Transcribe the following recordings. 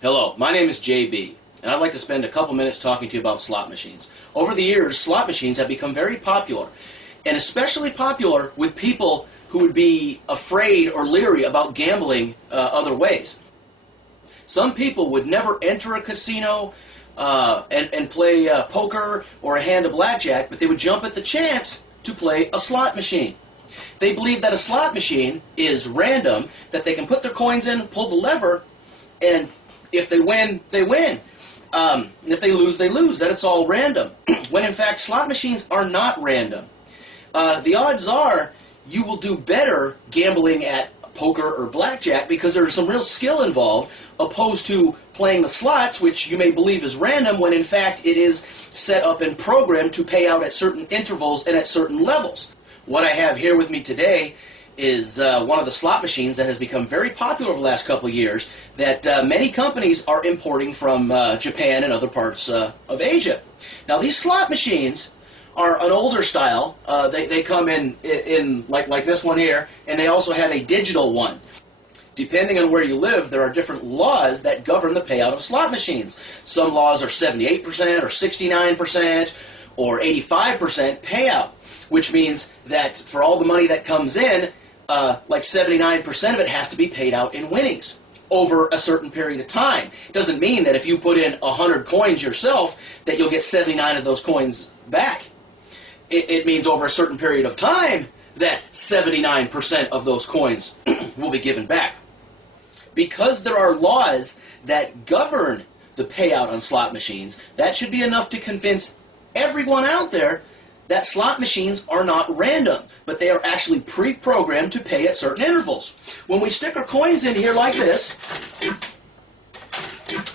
Hello, my name is JB, and I'd like to spend a couple minutes talking to you about slot machines. Over the years, slot machines have become very popular, and especially popular with people who would be afraid or leery about gambling other ways. Some people would never enter a casino and play poker or a hand of blackjack, but they would jump at the chance to play a slot machine. They believe that a slot machine is random, that they can put their coins in, pull the lever, and if they win, they win. And if they lose, they lose. That it's all random. When in fact, slot machines are not random. The odds are you will do better gambling at poker or blackjack because there's some real skill involved, opposed to playing the slots, which you may believe is random, when in fact it is set up and programmed to pay out at certain intervals and at certain levels. What I have here with me today is one of the slot machines that has become very popular over the last couple of years that many companies are importing from Japan and other parts of Asia. Now, these slot machines are an older style. They come in like this one here, and they also have a digital one. Depending on where you live, there are different laws that govern the payout of slot machines. Some laws are 78% or 69% or 85% payout, which means that for all the money that comes in, like 79% of it has to be paid out in winnings over a certain period of time. It doesn't mean that if you put in 100 coins yourself that you'll get 79 of those coins back. It means over a certain period of time that 79% of those coins will be given back. Because there are laws that govern the payout on slot machines, that should be enough to convince everyone out there that slot machines are not random, but they are actually pre-programmed to pay at certain intervals. When we stick our coins in here like this,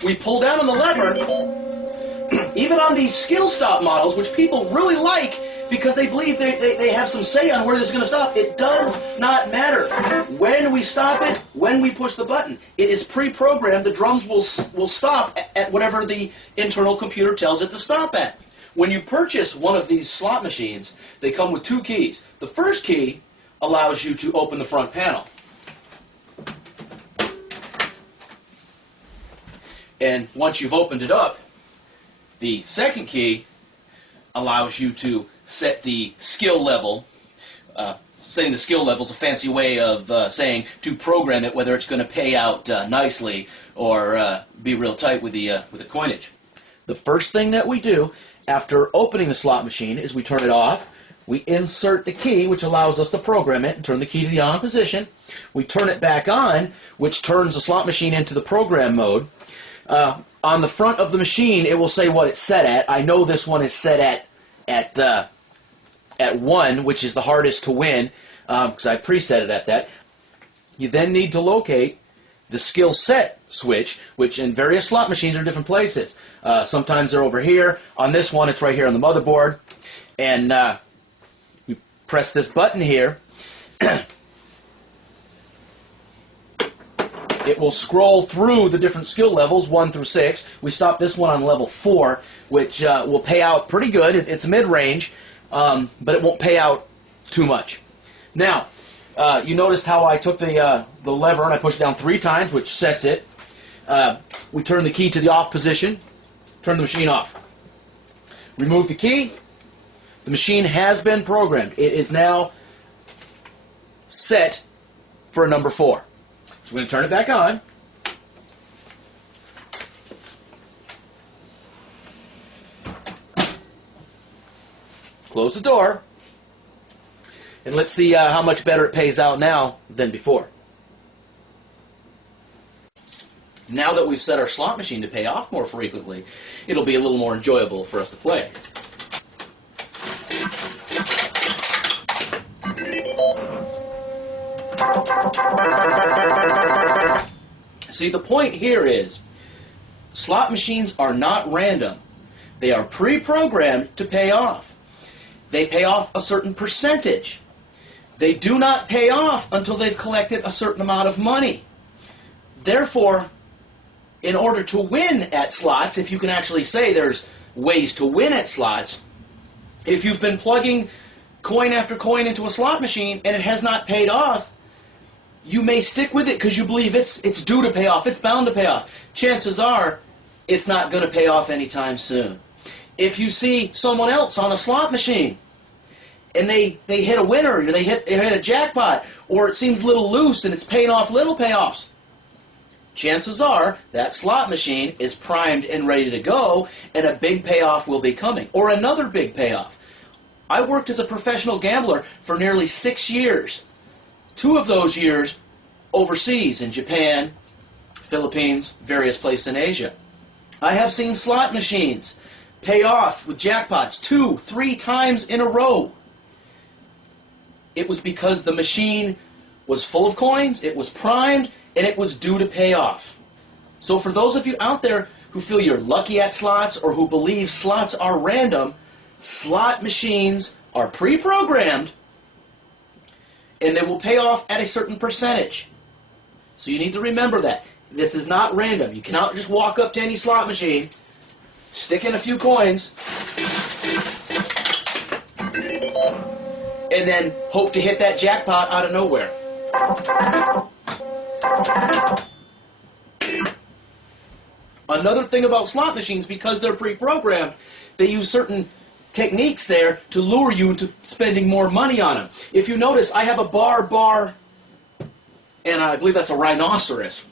we pull down on the lever, even on these skill stop models, which people really like because they believe they have some say on where this is going to stop, it does not matter. When we stop it, when we push the button, it is pre-programmed. The drums will stop at whatever the internal computer tells it to stop at. When you purchase one of these slot machines, they come with two keys. The first key allows you to open the front panel. And once you've opened it up, the second key allows you to set the skill level. Setting the skill level is a fancy way of saying to program it, whether it's going to pay out nicely or be real tight with the coinage. The first thing that we do after opening the slot machine is we turn it off. We insert the key, which allows us to program it and turn the key to the on position. We turn it back on, which turns the slot machine into the program mode. On the front of the machine, it will say what it's set at. I know this one is set at 1, which is the hardest to win, because I preset it at that. You then need to locate the skill set switch, which in various slot machines are in different places. Sometimes they're over here. On this one, it's right here on the motherboard. And we press this button here. It will scroll through the different skill levels, 1 through 6. We stop this one on level 4, which will pay out pretty good. It's mid-range, but it won't pay out too much. Now, you noticed how I took the lever and I pushed it down 3 times, which sets it. We turn the key to the off position, turn the machine off. Remove the key. The machine has been programmed. It is now set for a number 4. So we're going to turn it back on. Close the door. And let's see how much better it pays out now than before. Now that we've set our slot machine to pay off more frequently, it'll be a little more enjoyable for us to play. See, the point here is slot machines are not random. They are pre-programmed to pay off. They pay off a certain percentage. They do not pay off until they've collected a certain amount of money. Therefore, in order to win at slots, if you can actually say there's ways to win at slots, if you've been plugging coin after coin into a slot machine and it has not paid off, you may stick with it because you believe it's due to pay off, it's bound to pay off. Chances are it's not going to pay off anytime soon. If you see someone else on a slot machine and they hit a winner, or they hit a jackpot, or it seems a little loose and it's paying off little payoffs, chances are that slot machine is primed and ready to go, and a big payoff will be coming, or another big payoff. I worked as a professional gambler for nearly 6 years. 2 of those years overseas in Japan, Philippines, various places in Asia. I have seen slot machines pay off with jackpots 2, 3 times in a row. It was because the machine was full of coins, it was primed, and it was due to pay off. So for those of you out there who feel you're lucky at slots or who believe slots are random, slot machines are pre-programmed and they will pay off at a certain percentage. So you need to remember that. This is not random. You cannot just walk up to any slot machine, stick in a few coins, and then hope to hit that jackpot out of nowhere. Another thing about slot machines, because they're pre-programmed, they use certain techniques there to lure you into spending more money on them. If you notice, I have a bar, and I believe that's a rhinoceros.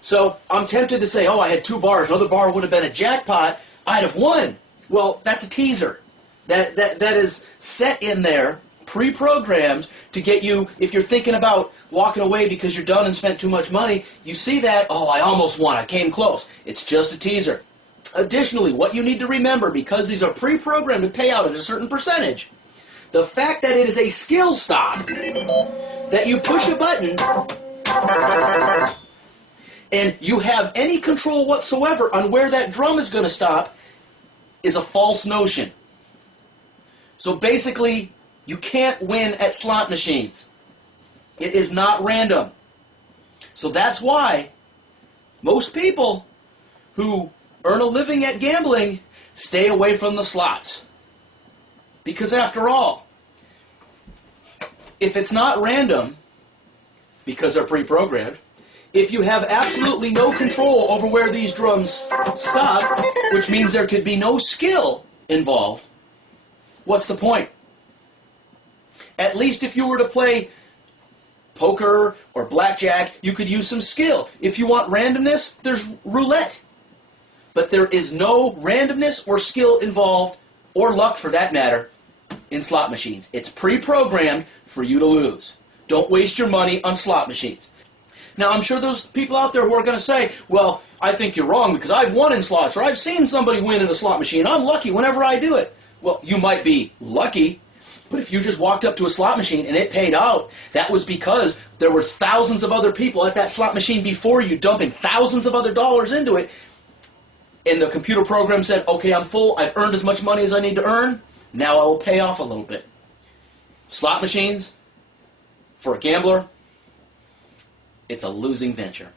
So I'm tempted to say, oh, I had 2 bars, another bar would have been a jackpot, I'd have won. Well, that's a teaser. That is set in there, pre-programmed, to get you, if you're thinking about walking away because you're done and spent too much money, you see that, oh, I almost won, I came close. It's just a teaser. Additionally, what you need to remember, because these are pre-programmed to pay out at a certain percentage, the fact that it is a skill stop, that you push a button and you have any control whatsoever on where that drum is going to stop, is a false notion. So basically, you can't win at slot machines. It is not random. So that's why most people who earn a living at gambling stay away from the slots. Because after all, if it's not random, because they're pre-programmed, if you have absolutely no control over where these drums stop, which means there could be no skill involved, what's the point? At least if you were to play poker or blackjack, you could use some skill. If you want randomness, there's roulette. But there is no randomness or skill involved, or luck for that matter, in slot machines. It's pre-programmed for you to lose. Don't waste your money on slot machines. Now, I'm sure there's people out there who are going to say, well, I think you're wrong because I've won in slots, or I've seen somebody win in a slot machine. I'm lucky whenever I do it. Well, you might be lucky, but if you just walked up to a slot machine and it paid out, that was because there were thousands of other people at that slot machine before you dumping thousands of other dollars into it, and the computer program said, okay, I'm full, I've earned as much money as I need to earn, now I will pay off a little bit. Slot machines, for a gambler, it's a losing venture.